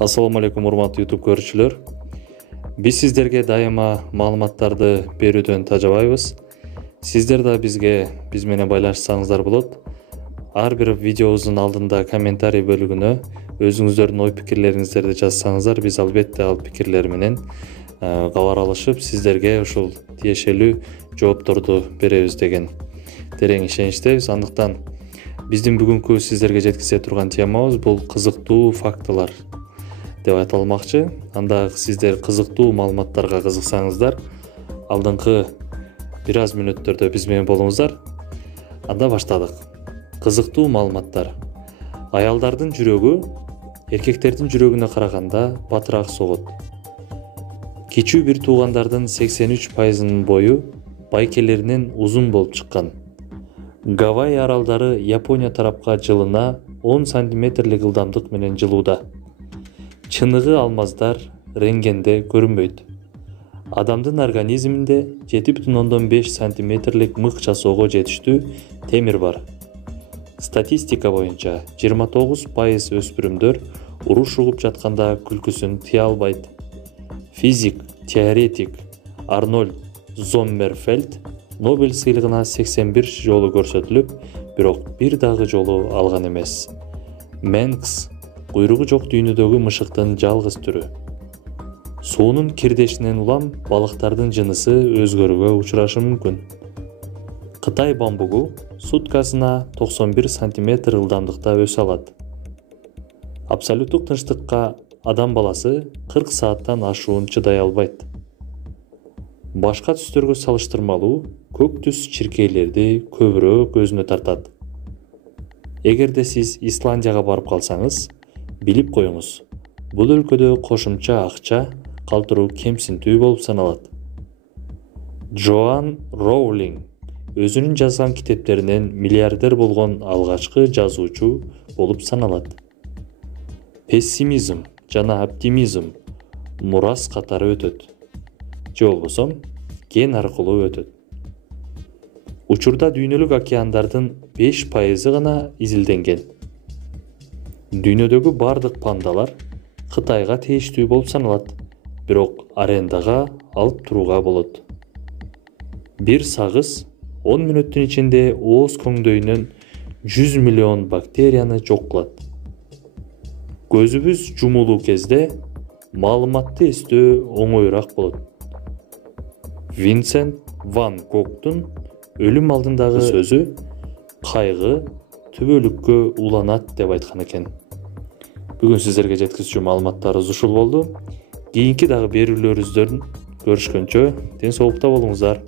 Assalamu алейкум урматтуу YouTube көрүүчүлөр. Биз сиздерге дайыма маалыматтарды берүүдөн тажабайбыз. Сиздер да биз менен байланышсаңыздар болот. Ар бир видеобуздун алдында комментарий бөлүгүнө өзүңүздөрдүн ой пикирлериңиздерди жазсаңыздар, биз албетте ал пикирлер менен кабар алышып, сиздерге ушул тиешелүү жоопторду беребиз деген терең ишеничтебиз. Андыктан биздин бүгүнкү сиздерге жеткизе турган темабыз бул кызыктуу фактылар деп айтылмакчы. Анда сиздер кызыктуу маалыматтарга кызыксаңыздар, алдыңкы бир аз мүнөттөрдө биз менен болуңуздар. Анда баштадык. Кызыктуу маалыматтар. Аялдардын жүрөгү эркектердин жүрөгүнө караганда батыраак согот. Кичүү бир туугандардын 83%-нын бою байкелеринен узун болуп чыккан. Гавайи аралдары Япония тарапка жылына 10 сантиметрлик ылдамдык менен жылууда. Чыныгы алмаздар рентгенде көрүнбөйт. Адамдын организминде 7,5 сантиметрлик мык жасоого жетиштүү темир бар. Статистика боюнча 29% өспүрүмдөр уруш угуп жатканда күлкүсүн тыя албайт. Физик, теоретик Арнольд Зоммерфельд Нобель сыйлыгына 81 жолу көрсөтүлүп, бирок бир дагы жолу алган эмес. Менкс куйругу жок дүйнөдөгү мышыктын жалгыз түрү. Суунун кирдешинен улам балыктардын жынысы өзгөрүүгө учурашы мүмкүн. Кытай бамбугу суткасына 91 сантиметр ылдамдыкта өсө алат. Абсолюттук тынчтыкка адам баласы 40 сааттан ашуун чыдай албайт. Башка түстөргө салыштырмалуу көк түс чиркейлерди көбүрөөк өзүнө тартат. Эгерде сиз Исландияга барып калсаңыз, билип коюңуз, бул өлкөдө кошумча акча калтыруу кемсинтүү болуп саналат. Джоан Роулинг өзүнүн жазган китептеринен миллиардер болгон алгачкы жазуучу болуп саналат. Пессимизм жана оптимизм мурас катары өтөт. Же болбосо ген аркылуу өтөт. Учурда дүйнөлүк океандардын 5% гана изилденген. Дүйнөдөгү бардык пандалар Кытайга тийиштүү болуп саналат, бирок арендага алып турууга болот. Бир сагыз 10 мүнөттүн ичинде ооз көңдөйүнөн 100 миллион бактерияны жок кылат. Көзүбүз жумулуу кезде маалыматты эстөө оңоюраак болот. Винсент ван Гогтун өлүм алдындагы сөзү кайгы түбөлүккө уланат деп айткан экен. Бүгүн сиздерге жеткизүүчү маалыматтарыбыз ушул болду. Кийинки дагы берүүлөрүбүздөн көрүшкөнчө ден соолукта болуңуздар.